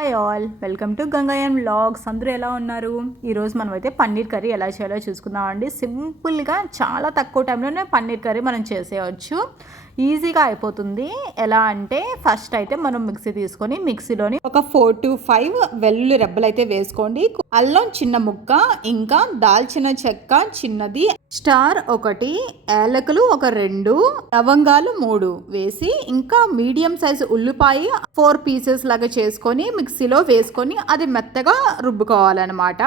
Hi all, welcome to Gangayan vlogs. అందరూ ఎలా ఉన్నారు? ఈరోజు మనం అయితే పన్నీర్ కర్రీ ఎలా చేయాలో చూసుకుందామండి. సింపుల్గా చాలా తక్కువ టైంలోనే పన్నీర్ కర్రీ మనం చేసేయచ్చు. ఈజీగా అయిపోతుంది. ఎలా అంటే ఫస్ట్ అయితే మనం మిక్సీ తీసుకొని మిక్సీలోని ఒక 4 to 5 వెల్లుల్లి రెబ్బలు అయితే వేసుకోండి. అల్లం చిన్న ముక్క, ఇంకా దాల్చిన చెక్క చిన్నది, స్టార్ 1, యాలకులు ఒక 2, లవంగాలు 3 వేసి, ఇంకా మీడియం సైజు ఉల్లిపాయ 4 పీసెస్ లాగా చేసుకొని మిక్సీలో వేసుకొని అది మెత్తగా రుబ్బుకోవాలన్నమాట.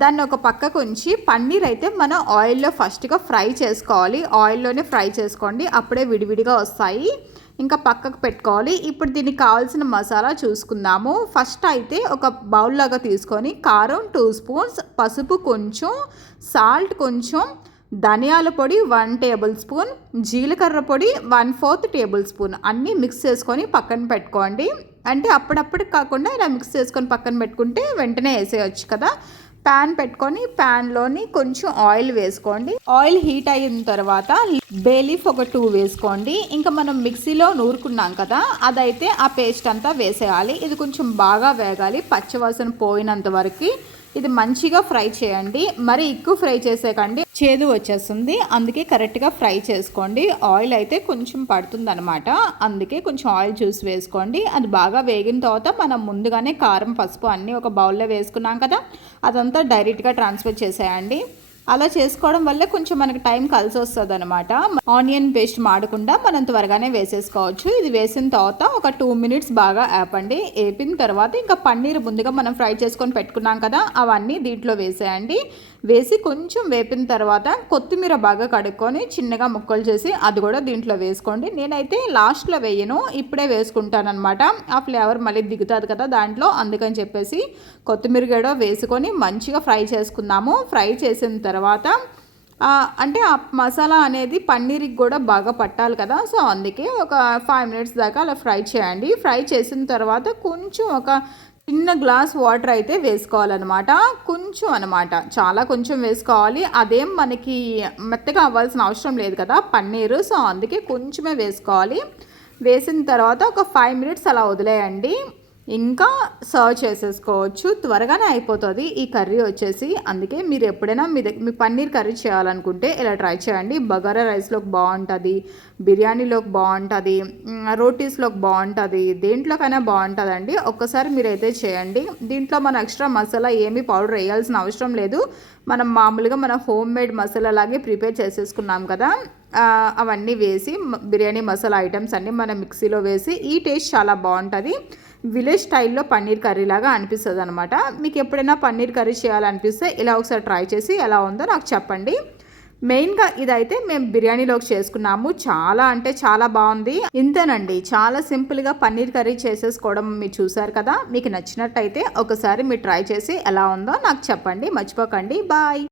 దాన్ని ఒక పక్కకు ఉంచి పన్నీర్ అయితే మనం ఆయిల్లో ఫస్ట్గా ఫ్రై చేసుకోవాలి. ఆయిల్లోనే ఫ్రై చేసుకోండి, అప్పుడే విడివిడిగా వస్తాయి. ఇంకా పక్కకు పెట్టుకోవాలి. ఇప్పుడు దీనికి కావాల్సిన మసాలా చూసుకుందాము. ఫస్ట్ అయితే ఒక బౌల్ లాగా తీసుకొని కారం 2 స్పూన్స్, పసుపు కొంచెం, సాల్ట్ కొంచెం, ధనియాల పొడి 1 టేబుల్ స్పూన్, జీలకర్ర పొడి 1/4 టేబుల్ స్పూన్ అన్నీ మిక్స్ చేసుకొని పక్కన పెట్టుకోండి. అంటే అప్పుడప్పుడు కాకుండా ఇలా మిక్స్ చేసుకొని పక్కన పెట్టుకుంటే వెంటనే వేసేయచ్చు కదా. ప్యాన్ పెట్టుకొని ప్యాన్లోని కొంచెం ఆయిల్ వేసుకోండి. ఆయిల్ హీట్ అయిన తర్వాత బే లీఫ్ ఒక 2 వేసుకోండి. ఇంకా మనం మిక్సీలో నూరుకున్నాం కదా, అదైతే ఆ పేస్ట్ అంతా వేసేయాలి. ఇది కొంచెం బాగా వేగాలి, పచ్చివాసన పోయినంత వరకు ఇది మంచిగా ఫ్రై చేయండి. మరి ఎక్కువ ఫ్రై చేసేకండి, చేదు వచ్చేస్తుంది. అందుకే కరెక్ట్గా ఫ్రై చేసుకోండి. ఆయిల్ అయితే కొంచెం పడుతుంది అనమాట, అందుకే కొంచెం ఆయిల్ చూసి వేసుకోండి. అది బాగా వేగిన తర్వాత మనం ముందుగానే కారం, పసుపు అన్నీ ఒక బౌల్లో వేసుకున్నాం కదా, అదంతా డైరెక్ట్గా ట్రాన్స్ఫర్ చేసేయండి. అలా చేసుకోవడం వల్ల కొంచెం మనకి టైం కలిసి వస్తుంది అనమాట. ఆనియన్ పేస్ట్ మాడకుండా మనం త్వరగానే వేసేసుకోవచ్చు. ఇది వేసిన తర్వాత ఒక 2 మినిట్స్ బాగా ఆపండి. వేపిన తర్వాత ఇంకా పన్నీర్ ముందుగా మనం ఫ్రై చేసుకొని పెట్టుకున్నాం కదా, అవన్నీ దీంట్లో వేసేయండి. వేసి కొంచెం వేపిన తర్వాత కొత్తిమీర బాగా కడుక్కొని చిన్నగా ముక్కలు చేసి అది కూడా దీంట్లో వేసుకోండి. నేనైతే లాస్ట్లో వేయను, ఇప్పుడే వేసుకుంటాను అనమాట. ఆ ఫ్లేవర్ మళ్ళీ దిగుతుంది కదా దాంట్లో, అందుకని చెప్పేసి కొత్తిమీర కూడా వేసుకొని మంచిగా ఫ్రై చేసుకుందాము. ఫ్రై చేసిన తర్వాత అంటే ఆ మసాలా అనేది పన్నీర్కి కూడా బాగా పట్టాలి కదా, సో అందుకే ఒక 5 మినిట్స్ దాకా అలా ఫ్రై చేయండి. ఫ్రై చేసిన తర్వాత కొంచెం ఒక చిన్న గ్లాస్ వాటర్ అయితే వేసుకోవాలన్నమాట. కొంచెం అనమాట, చాలా కొంచెం వేసుకోవాలి. అదేం మనకి మెత్తగా అవ్వాల్సిన అవసరం లేదు కదా పన్నీరు, సో అందుకే కొంచెమే వేసుకోవాలి. వేసిన తర్వాత ఒక 5 మినిట్స్ అలా వదిలేయండి. ఇంకా సర్వ్ చేసేసుకోవచ్చు, త్వరగానే అయిపోతుంది ఈ కర్రీ వచ్చేసి. అందుకే మీరు ఎప్పుడైనా మీ పన్నీర్ కర్రీ చేయాలనుకుంటే ఇలా ట్రై చేయండి. బగారా రైస్లోకి బాగుంటుంది, బిర్యానీలోకి బాగుంటుంది, రోటీస్లోకి బాగుంటుంది, దేంట్లోకైనా బాగుంటుందండి. ఒక్కసారి మీరైతే చేయండి. దీంట్లో మన ఎక్స్ట్రా మసాలా ఏమీ పౌడర్ వేయాల్సిన అవసరం లేదు. మనం మామూలుగా మన హోమ్ మేడ్ మసాలా లాగే ప్రిపేర్ చేసేసుకున్నాం కదా, అవన్నీ వేసి బిర్యానీ మసాలా ఐటమ్స్ అన్నీ మనం మిక్సీలో వేసి ఈ టేస్ట్ చాలా బాగుంటుంది. విలేజ్ స్టైల్లో పన్నీర్ కర్రీ లాగా అనిపిస్తుంది అనమాట. మీకు ఎప్పుడైనా పన్నీర్ కర్రీ చేయాలనిపిస్తే ఇలా ఒకసారి ట్రై చేసి ఎలా ఉందో నాకు చెప్పండి. మెయిన్గా ఇదైతే మేము బిర్యానీలోకి చేసుకున్నాము. చాలా అంటే చాలా బాగుంది. ఇంతేనండి, చాలా సింపుల్గా పన్నీర్ కర్రీ చేసేసుకోవడం మీరు చూసారు కదా. మీకు నచ్చినట్టయితే ఒకసారి మీరు ట్రై చేసి ఎలా ఉందో నాకు చెప్పండి, మర్చిపోకండి. బాయ్.